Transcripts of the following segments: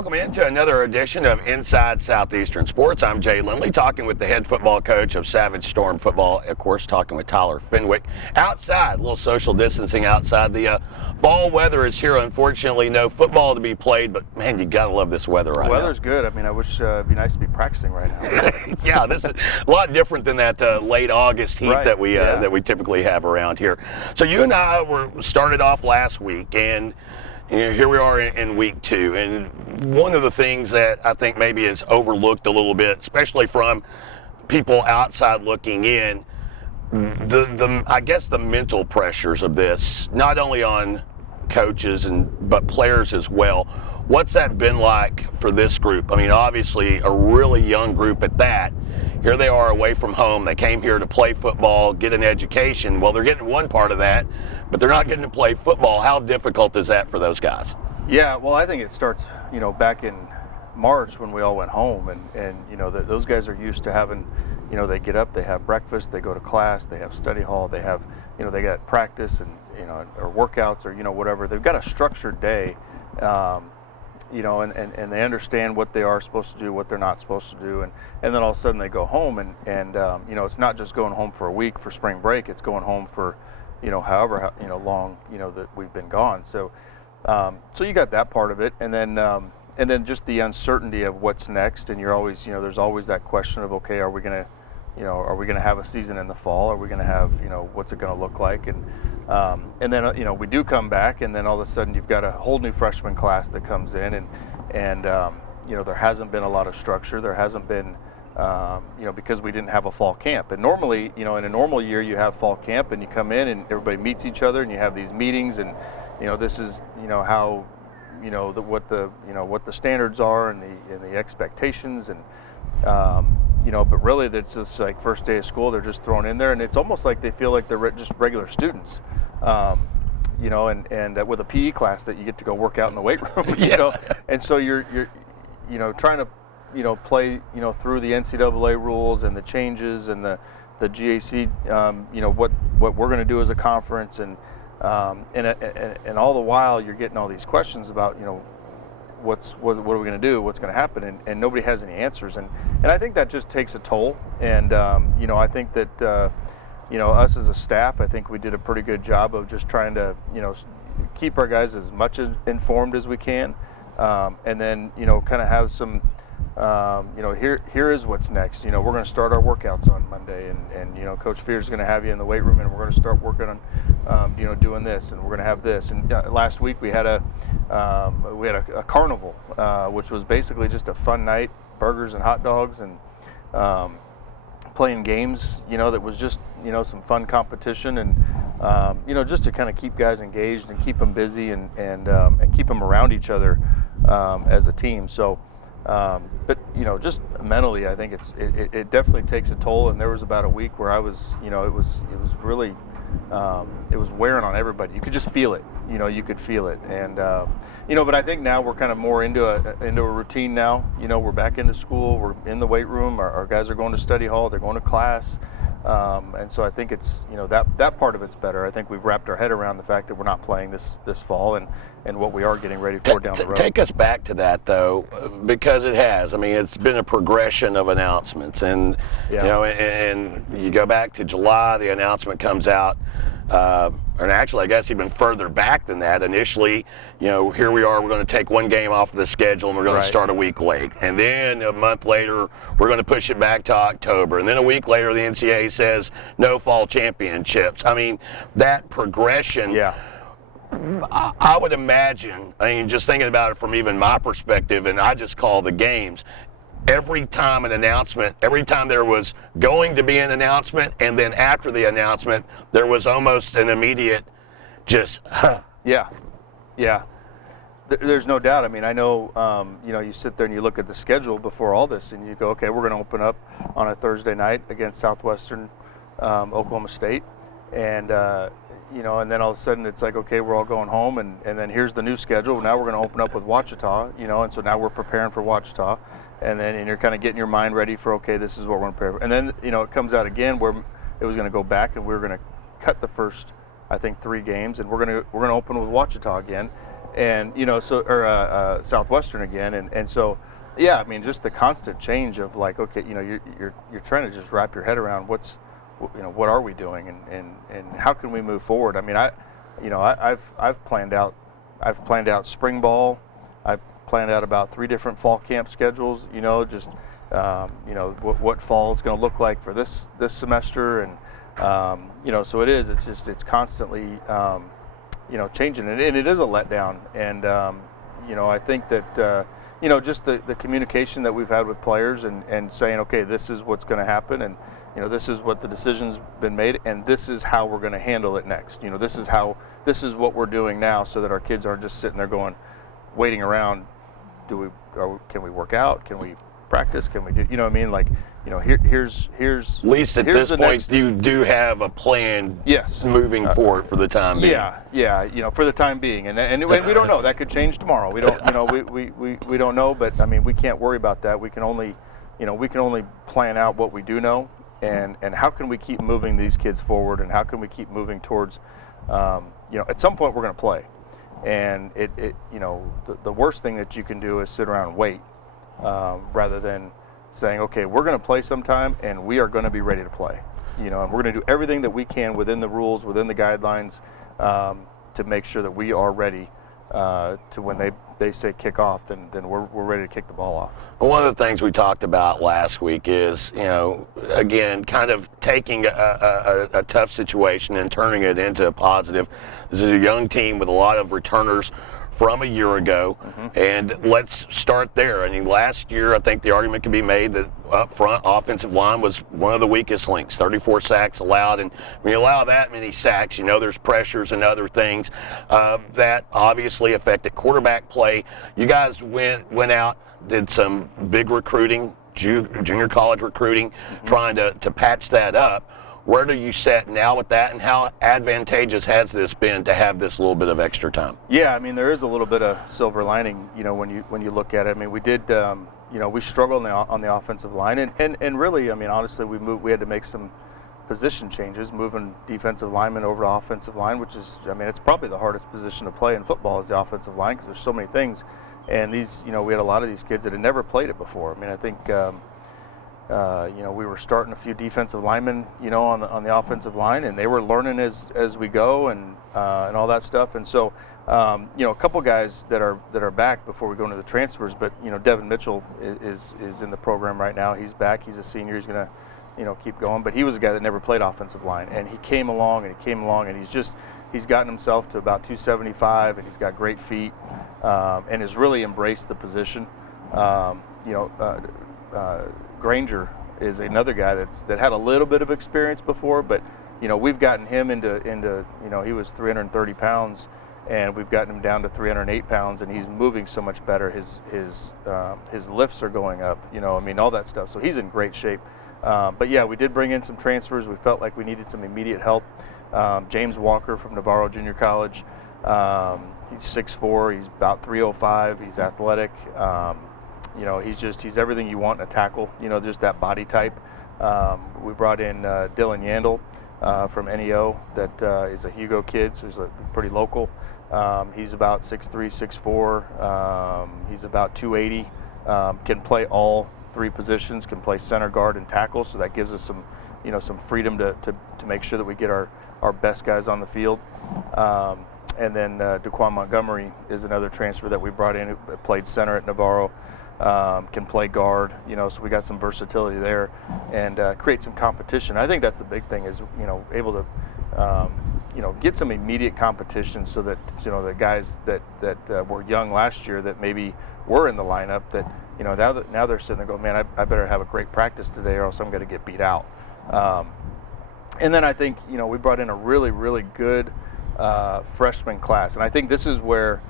Welcome into another edition of Inside Southeastern Sports. I'm Jay Lindly, talking with the head football coach of Savage Storm Football. Of course, talking with Tyler Fenwick. Outside, a little social distancing outside. The fall weather is here. Unfortunately, no football to be played, but man, you gotta love this weather right now. The weather's good. I mean, I wish it'd be nice to be practicing right now. Yeah, this is a lot different than that late August heat Right, that we typically have around here. So you and I were started off last week, and here we are in week 2, and one of the things that I think maybe is overlooked a little bit, especially from people outside looking in, I guess the mental pressures of this, not only on coaches but players as well. What's that been like for this group? I mean, obviously a really young group at that. Here they are away from home. They came here to play football, get an education. Well, they're getting one part of that, but they're not getting to play football. How difficult is that for those guys? Yeah, well, I think it starts, back in March when we all went home, and those guys are used to having, they get up, they have breakfast, they go to class, they have study hall, they have, they got practice and, or workouts or, whatever. They've got a structured day, and they understand what they are supposed to do, what they're not supposed to do, and then all of a sudden they go home, and it's not just going home for a week for spring break, it's going home for, however, long, that we've been gone. So you got that part of it, and then just the uncertainty of what's next, and you're always, there's always that question of, okay, are we going to have a season in the fall? Are we going to have, what's it going to look like? And then, we do come back, and then all of a sudden you've got a whole new freshman class that comes in, and there hasn't been a lot of structure. There hasn't been, because we didn't have a fall camp. And normally, in a normal year, you have fall camp, and you come in, and everybody meets each other, and you have these meetings, and, this is, how, what the standards are and the expectations, and, but really that's just like first day of school, they're just thrown in there, and it's almost like they feel like they're just regular students, and with a PE class that you get to go work out in the weight room, and so you're trying to, play, through the NCAA rules and the changes and the GAC, what we're going to do as a conference, and all the while you're getting all these questions about, what are we going to do, what's going to happen, and nobody has any answers, and I think that just takes a toll, and I think that us as a staff, I think we did a pretty good job of just trying to keep our guys as much informed as we can, and then kind of have some here is what's next. We're going to start our workouts on Monday, and Coach Fear's going to have you in the weight room, and we're going to start working on doing this, and we're going to have this. And last week we had a carnival, which was basically just a fun night, burgers and hot dogs, and playing games. That was just some fun competition, and just to kind of keep guys engaged and keep them busy, and keep them around each other as a team. So. But just mentally, I think it definitely takes a toll. And there was about a week where I was, it was really, it was wearing on everybody. You could just feel it. You could feel it. And but I think now we're kind of more into a routine now. We're back into school. We're in the weight room. Our guys are going to study hall. They're going to class. And so I think it's that part of it's better. I think we've wrapped our head around the fact that we're not playing this fall, and what we are getting ready for down the road. Take us back to that, though, because it has. I mean, it's been a progression of announcements, and and you go back to July, the announcement comes out, and actually, I guess even further back than that. Initially, here we are, we're going to take one game off of the schedule, and we're going to start a week late, and then a month later, we're going to push it back to October, and then a week later, the NCAA says no fall championships. I mean, that progression. Yeah. I would imagine, just thinking about it from even my perspective, and I just call the games, every time there was going to be an announcement, and then after the announcement, there was almost an immediate just, Yeah. There's no doubt. I mean, I know, you sit there and you look at the schedule before all this, and you go, okay, we're going to open up on a Thursday night against Southwestern, Oklahoma State, and and then all of a sudden it's like, okay, we're all going home, and then here's the new schedule. Now we're going to open up with Ouachita, and so now we're preparing for Ouachita, and you're kind of getting your mind ready for, okay, this is what we're going to prepare for. And then, it comes out again where it was going to go back, and we were going to cut the first, I think, 3 games, and we're going to open with Ouachita again, and Southwestern again, and so yeah, I mean, just the constant change of like, okay, you're trying to just wrap your head around what are we doing, and how can we move forward? I mean, I've planned out spring ball. I've planned out about 3 different fall camp schedules. What fall is going to look like for this semester, and so it's constantly changing, and it is a letdown. And I think that just the communication that we've had with players and saying, okay, this is what's going to happen, and this is what the decision's been made, and this is how we're going to handle it next. This is what we're doing now, so that our kids aren't just sitting there waiting around. Can we work out? Can we practice? Can we do? You know what I mean? Like, here's. At least at this point, you do have a plan. Yes. Moving forward for the time being. Yeah. For the time being, and we don't know. That could change tomorrow. We don't. We don't know. But I mean, we can't worry about that. We can only plan out what we do know, and how can we keep moving these kids forward, and how can we keep moving towards, at some point we're going to play, and the worst thing that you can do is sit around and wait, rather than saying, okay, we're going to play sometime, and we are going to be ready to play, and we're going to do everything that we can within the rules, within the guidelines, to make sure that we are ready to when they say kick off, then we're ready to kick the ball off. One of the things we talked about last week is, again, kind of taking a tough situation and turning it into a positive. This is a young team with a lot of returners from a year ago, and let's start there. I mean, last year, I think the argument can be made that up front, offensive line was one of the weakest links, 34 sacks allowed, and when you allow that many sacks, there's pressures and other things that obviously affected quarterback play. You guys went out, did some big recruiting, junior college recruiting, trying to patch that up. Where do you set now with that, and how advantageous has this been to have this little bit of extra time? Yeah, I mean, there is a little bit of silver lining, when you look at it. I mean, we did, we struggled on the offensive line, and really, I mean, honestly, we had to make some position changes, moving defensive linemen over to offensive line, which is, I mean, it's probably the hardest position to play in football is the offensive line, because there's so many things, and these, we had a lot of these kids that had never played it before. I mean, I think. We were starting a few defensive linemen, on the offensive line, and they were learning as we go, and all that stuff. And so, a couple guys that are back before we go into the transfers. But Devin Mitchell is in the program right now. He's back. He's a senior. He's gonna, keep going. But he was a guy that never played offensive line, and he came along, and he's gotten himself to about 275, and he's got great feet, and has really embraced the position. Granger is another guy that had a little bit of experience before, but we've gotten him into he was 330 pounds, and we've gotten him down to 308 pounds, and he's moving so much better. His lifts are going up, all that stuff. So he's in great shape. But yeah, we did bring in some transfers. We felt like we needed some immediate help. James Walker from Navarro Junior College. He's 6'4", he's about 305, he's athletic. He's everything you want in a tackle, just that body type. We brought in Dylan Yandel from NEO, that is a Hugo kid, so he's pretty local. He's about 6'3", 6'4", he's about 280, can play all 3 positions, can play center, guard, and tackle, so that gives us some freedom to make sure that we get our best guys on the field. And then Dequon Montgomery is another transfer that we brought in, who played center at Navarro. Can play guard, so we got some versatility there, and create some competition. I think that's the big thing is, able to, get some immediate competition, so that, the guys that were young last year that maybe were in the lineup, that, now they're sitting there going, man, I better have a great practice today, or else I'm going to get beat out. And then I think, we brought in a really, really good freshman class, and I think this is where,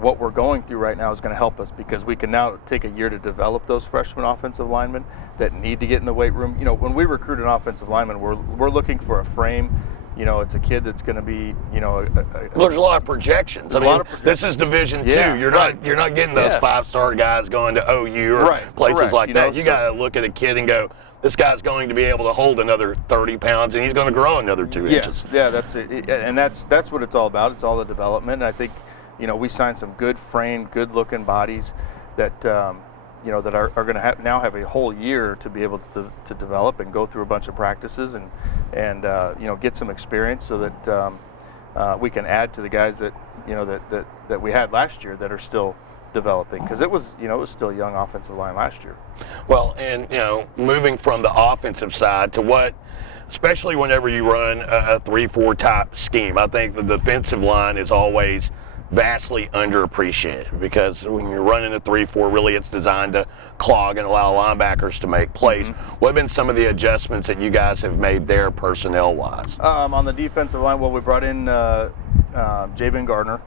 what we're going through right now is going to help us, because we can now take a year to develop those freshman offensive linemen that need to get in the weight room. When we recruit an offensive lineman, we're looking for a frame. It's a kid that's going to be, there's a lot of projections. This is Division II. Yeah, you're not getting those 5-star guys going to OU or places like that. You got to look at a kid and go, this guy's going to be able to hold another 30 pounds, and he's going to grow another 2 inches. Yeah, that's it. And that's what it's all about. It's all the development. And I think, we signed some good framed, good looking bodies that, that are going to now have a whole year to be able to develop and go through a bunch of practices and get some experience so that we can add to the guys that, that we had last year that are still developing, because it was still a young offensive line last year. Well, and moving from the offensive side to what, especially whenever you run a 3-4 type scheme, I think the defensive line is always vastly underappreciated, because when you're running a 3-4, really it's designed to clog and allow linebackers to make plays. Mm-hmm. What have been some of the adjustments that you guys have made there personnel wise? On the defensive line, well, we brought in Javen Gardner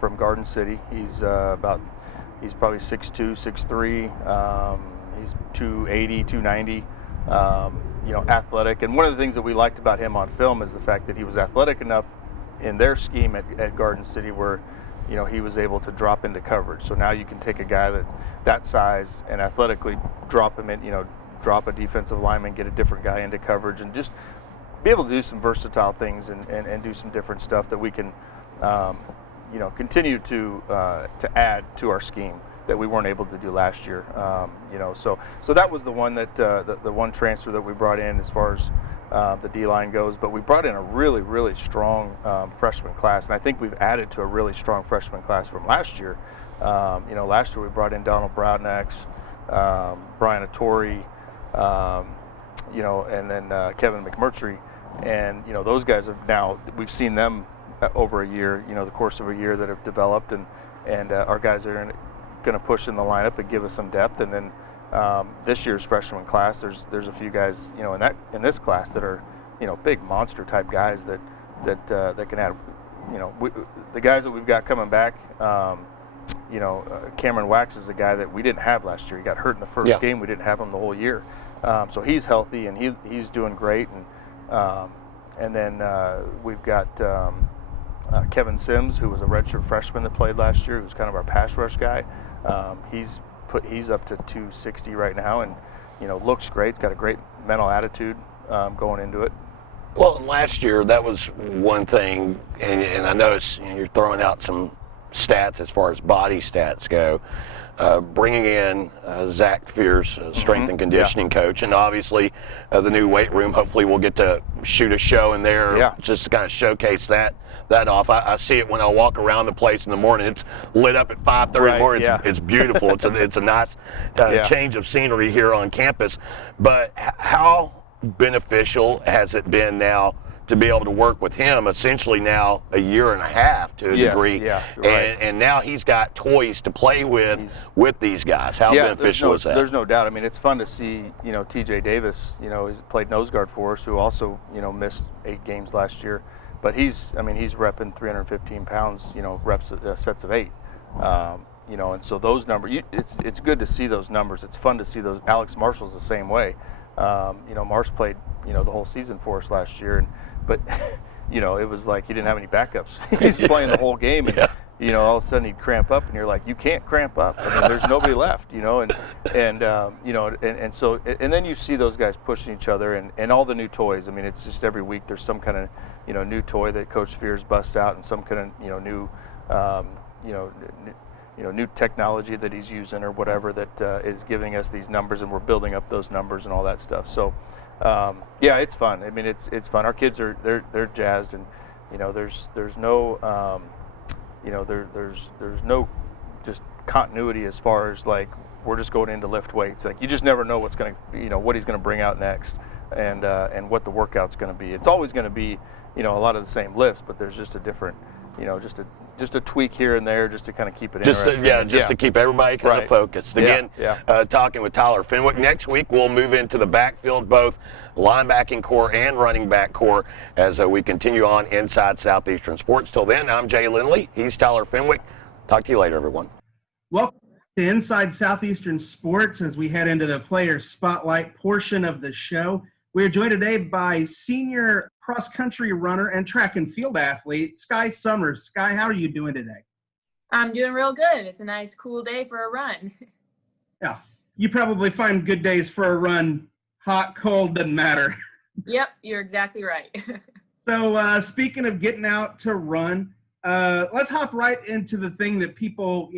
from Garden City. He's probably 6'2", 6'3". He's 280, 290. Athletic. And one of the things that we liked about him on film is the fact that he was athletic enough in their scheme at Garden City where, he was able to drop into coverage. So now you can take a guy that size and athletically drop him in, drop a defensive lineman, get a different guy into coverage, and just be able to do some versatile things and do some different stuff that we can, continue to add to our scheme that we weren't able to do last year. So that was the one that the one transfer that we brought in as far as the D-line goes. But we brought in a really, really strong freshman class, and I think we've added to a really strong freshman class from last year. Last year we brought in Donald Brownacks, Brian Attore, and then Kevin McMurtry, and those guys have now, we've seen them over a year, the course of a year, that have developed, and our guys are going to push in the lineup and give us some depth. And then this year's freshman class, there's a few guys in this class that are big monster type guys that can add. The guys that we've got coming back. Cameron Wax is a guy that we didn't have last year. He got hurt in the first game. We didn't have him the whole year, so he's healthy and he's doing great. And then we've got Kevin Sims, who was a redshirt freshman that played last year, who's kind of our pass rush guy. He's up to 260 right now, and looks great. He's got a great mental attitude going into it. Well, last year that was one thing, and I noticed you're throwing out some stats as far as body stats go. Bringing in Zach Fierce, strength and conditioning coach, and obviously the new weight room. Hopefully we'll get to shoot a show in there just to kind of showcase that off. I see it when I walk around the place in the morning. It's lit up at 5:30 in the morning. It's beautiful. It's a nice change of scenery here on campus. But how beneficial has it been now to be able to work with him essentially now a year and a half to a degree, and now he's got toys to play with these guys. How beneficial is that? There's no doubt. I mean, it's fun to see, TJ Davis, he's played nose guard for us, who also, missed 8 games last year, but he's repping 315 pounds, reps, sets of 8, and so those numbers, it's good to see those numbers. It's fun to see those. Alex Marshall's the same way. Marsh played, the whole season for us last year, but it was like he didn't have any backups. He's playing the whole game, and all of a sudden he'd cramp up, and you're like, you can't cramp up. I mean, there's nobody left, and then you see those guys pushing each other, and all the new toys. I mean, it's just every week there's some kind of new toy that Coach Fears busts out, and some kind of new technology that he's using or whatever that is giving us these numbers, and we're building up those numbers and all that stuff. So it's fun. I mean, it's fun. Our kids they're jazzed, and there's no there's no just continuity as far as like we're just going in to lift weights. Like you just never know what's going to what he's going to bring out next, and what the workout's going to be. It's always going to be a lot of the same lifts, but there's just a different just a tweak here and there, just to kind of keep it interesting. To keep everybody kind of focused. Again, talking with Tyler Fenwick. Next week we'll move into the backfield, both linebacking core and running back core, as we continue on inside Southeastern Sports. Till then, I'm Jay Lindly. He's Tyler Fenwick. Talk to you later, everyone. Welcome to Inside Southeastern Sports as we head into the player spotlight portion of the show. We are joined today by senior cross-country runner and track and field athlete, Skye Summers. Skye, how are you doing today? I'm doing real good. It's a nice, cool day for a run. Yeah. You probably find good days for a run Hot, cold, doesn't matter. Yep, you're exactly right. So speaking of getting out to run, let's hop right into the thing that people,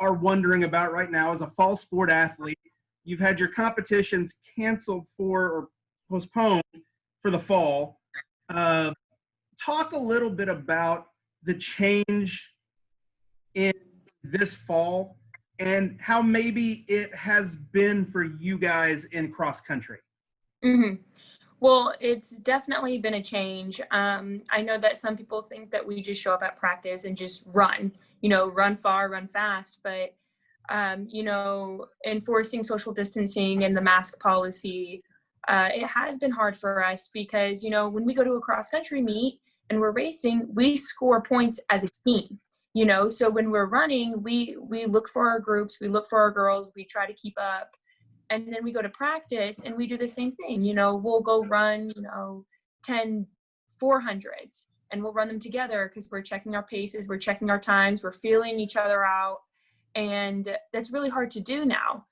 are wondering about right now. As a fall sport athlete, you've had your competitions canceled or postponed for the fall. Talk a little bit about the change in this fall and how maybe it has been for you guys in cross country. Mm-hmm. Well, it's definitely been a change. I know that some people think that we just show up at practice and just run, run far, run fast. But, enforcing social distancing and the mask policy, it has been hard for us because, when we go to a cross country meet and we're racing, we score points as a team. So when we're running, we look for our groups, we look for our girls, we try to keep up. And then we go to practice and we do the same thing. We'll go run, 10 400s and we'll run them together because we're checking our paces, we're checking our times, we're feeling each other out. And that's really hard to do now,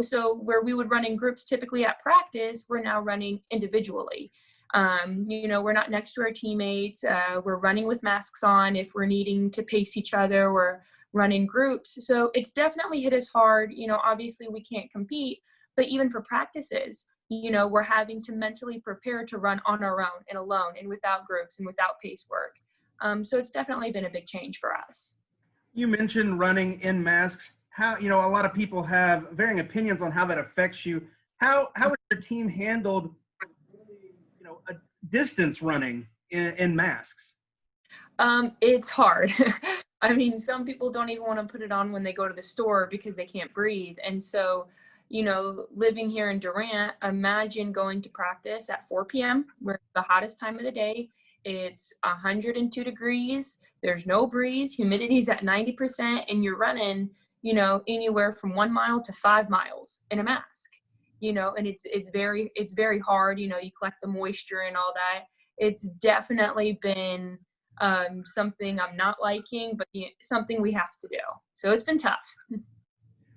so where we would run in groups typically at practice, we're now running individually. We're not next to our teammates. We're running with masks on if we're needing to pace each other. We're running groups. So it's definitely hit us hard. Obviously we can't compete, but even for practices, we're having to mentally prepare to run on our own and alone and without groups and without pace work. So it's definitely been a big change for us. You mentioned running in masks. How, a lot of people have varying opinions on how that affects you. How has your team handled, a distance running in masks? It's hard. I mean, some people don't even want to put it on when they go to the store because they can't breathe. And so, living here in Durant, imagine going to practice at 4 p.m. where it's the hottest time of the day. It's 102 degrees. There's no breeze. Humidity's at 90%. And you're running, anywhere from 1 mile to 5 miles in a mask, and it's very hard. You collect the moisture and all that. It's definitely been something I'm not liking, but something we have to do. So it's been tough.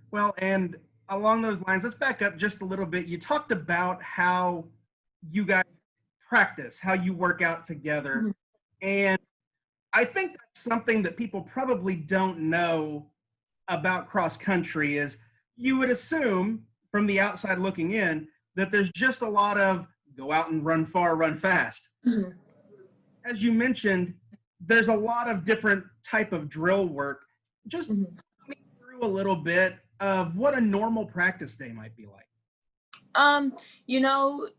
Well, and along those lines, let's back up just a little bit. You talked about how you guys practice, how you work out together. Mm-hmm. And I think that's something that people probably don't know about cross country is you would assume from the outside looking in that there's just a lot of go out and run far, run fast. Mm-hmm. As you mentioned, there's a lot of different type of drill work. Just mm-hmm. Talk me through a little bit of what a normal practice day might be like.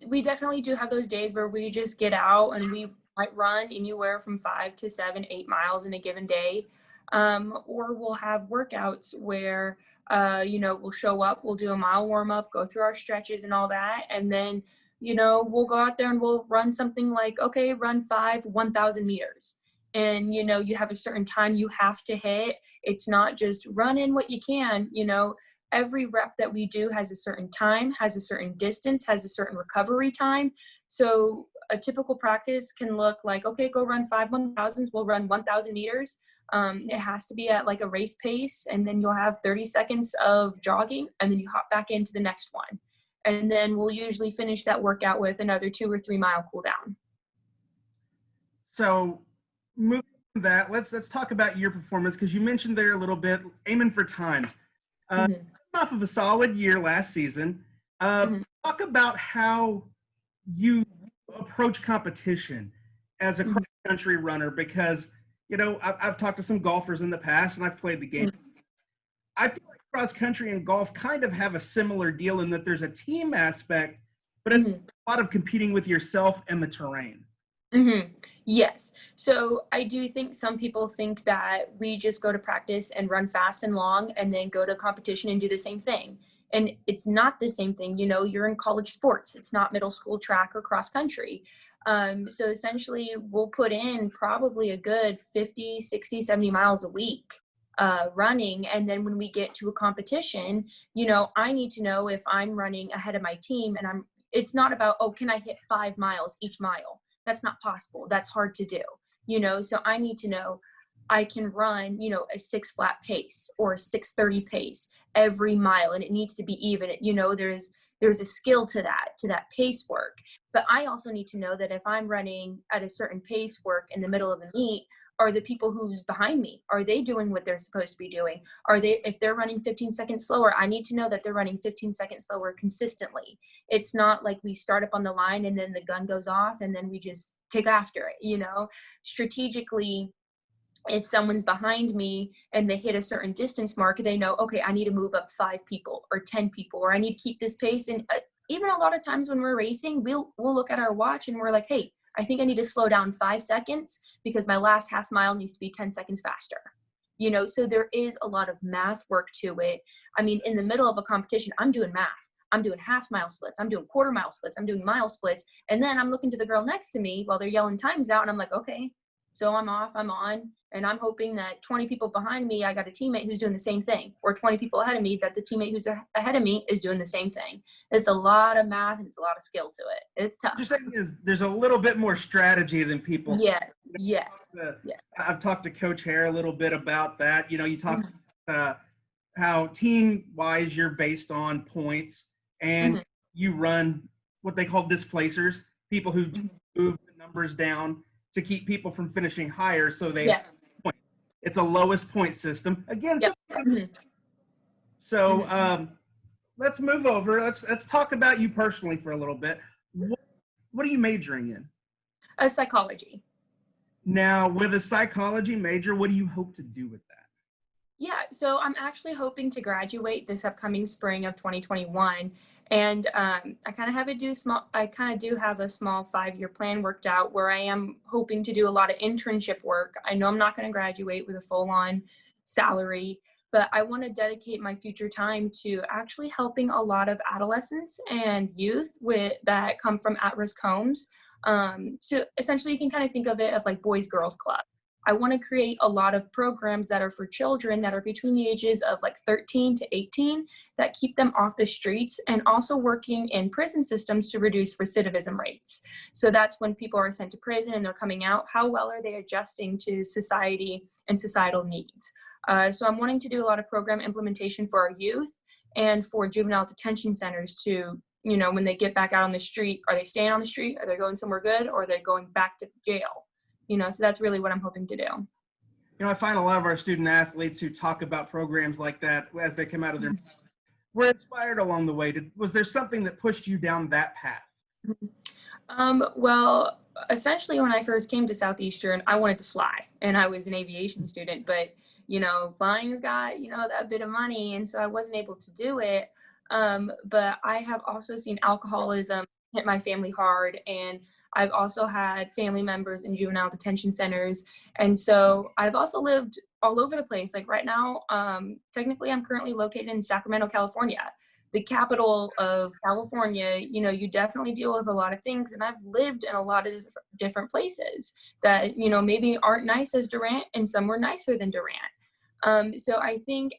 We definitely do have those days where we just get out and we might run anywhere from 5 to 7, 8 miles in a given day. Or we'll have workouts where, we'll show up, we'll do a mile warm up, go through our stretches and all that. And then, we'll go out there and we'll run something like, okay, run 1,000 meters. And, you have a certain time you have to hit. It's not just run in what you can, every rep that we do has a certain time, has a certain distance, has a certain recovery time. So a typical practice can look like, okay, go run 5 1,000s. We'll run 1,000 meters. It has to be at like a race pace, and then you'll have 30 seconds of jogging, and then you hop back into the next one. And then we'll usually finish that workout with another 2 or 3 mile cool down. So moving from that, let's talk about your performance, because you mentioned there a little bit aiming for times. Mm-hmm. Off of a solid year last season. Mm-hmm. Talk about how you approach competition as a cross-country runner, because I've talked to some golfers in the past and I've played the game. Mm-hmm. I feel like cross-country and golf kind of have a similar deal in that there's a team aspect, but it's a lot of competing with yourself and the terrain. Mm-hmm. Yes. So I do think some people think that we just go to practice and run fast and long and then go to competition and do the same thing. And it's not the same thing. You're in college sports. It's not middle school track or cross country. So essentially we'll put in probably a good 50, 60, 70 miles a week running. And then when we get to a competition, I need to know if I'm running ahead of my team, and it's not about, can I hit 5 miles each mile? That's not possible. That's hard to do, so I need to know I can run, a 6 flat pace or a 6:30 pace every mile, and it needs to be even. There's there's a skill to that pace work. But I also need to know that if I'm running at a certain pace work in the middle of a meet, are the people who's behind me, are they doing what they're supposed to be doing? If they're running 15 seconds slower, I need to know that they're running 15 seconds slower consistently. It's not like we start up on the line and then the gun goes off and then we just take after it, strategically. If someone's behind me and they hit a certain distance mark, they know, okay, I need to move up 5 people or 10 people, or I need to keep this pace. And even a lot of times when we're racing, we'll look at our watch and we're like, hey, I think I need to slow down 5 seconds because my last half mile needs to be 10 seconds faster. So there is a lot of math work to it. I mean, in the middle of a competition, I'm doing math. I'm doing half mile splits. I'm doing quarter mile splits. I'm doing mile splits. And then I'm looking to the girl next to me while they're yelling times out. And I'm like, okay, so I'm off, I'm on. And I'm hoping that 20 people behind me, I got a teammate who's doing the same thing, or 20 people ahead of me, that the teammate who's ahead of me is doing the same thing. It's a lot of math and it's a lot of skill to it. It's tough. What you're saying is there's a little bit more strategy than people. Yes. I've talked to Coach Hare a little bit about that. You talk how team-wise you're based on points, and you run what they call displacers, people who move the numbers down to keep people from finishing higher, so they point. It's a lowest point system. Again, so let's move over. Let's talk about you personally for a little bit. What are you majoring in? Psychology. Now, with a psychology major, what do you hope to do with that? Yeah, so I'm actually hoping to graduate this upcoming spring of 2021. And I kind of do have a small 5-year plan worked out where I am hoping to do a lot of internship work. I know I'm not going to graduate with a full-on salary, but I want to dedicate my future time to actually helping a lot of adolescents and youth that come from at-risk homes. So essentially you can kind of think of it as like Boys Girls Club. I want to create a lot of programs that are for children that are between the ages of like 13 to 18 that keep them off the streets, and also working in prison systems to reduce recidivism rates. So that's when people are sent to prison and they're coming out, how well are they adjusting to society and societal needs? So I'm wanting to do a lot of program implementation for our youth and for juvenile detention centers to, when they get back out on the street, are they staying on the street? Are they going somewhere good? Or are they going back to jail? So that's really what I'm hoping to do. I find a lot of our student athletes who talk about programs like that as they come out of their, were inspired along the way. Was there something that pushed you down that path? Well, essentially when I first came to Southeastern, I wanted to fly, and I was an aviation student, but, flying's got, that bit of money. And so I wasn't able to do it. But I have also seen alcoholism hit my family hard, and I've also had family members in juvenile detention centers. And so I've also lived all over the place. Like right now, technically I'm currently located in Sacramento, California, the capital of California. You definitely deal with a lot of things, and I've lived in a lot of different places that, maybe aren't nice as Durant, and some were nicer than Durant. So I think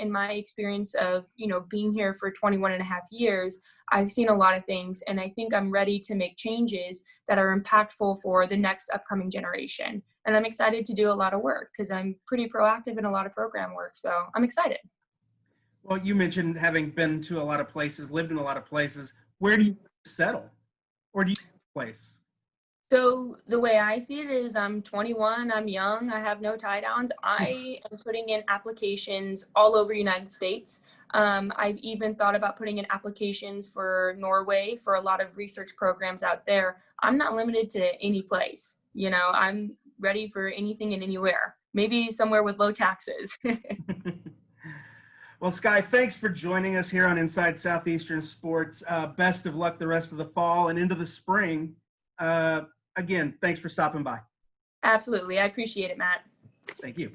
in my experience of, being here for 21 and a half years, I've seen a lot of things, and I think I'm ready to make changes that are impactful for the next upcoming generation. And I'm excited to do a lot of work because I'm pretty proactive in a lot of program work. So I'm excited. Well, you mentioned having been to a lot of places, lived in a lot of places. Where do you settle? Or do you have a place? So the way I see it is I'm 21, I'm young, I have no tie downs. I am putting in applications all over United States. I've even thought about putting in applications for Norway for a lot of research programs out there. I'm not limited to any place. I'm ready for anything and anywhere. Maybe somewhere with low taxes. Well, Skye, thanks for joining us here on Inside Southeastern Sports. Best of luck the rest of the fall and into the spring. Again, thanks for stopping by. Absolutely. I appreciate it, Matt. Thank you.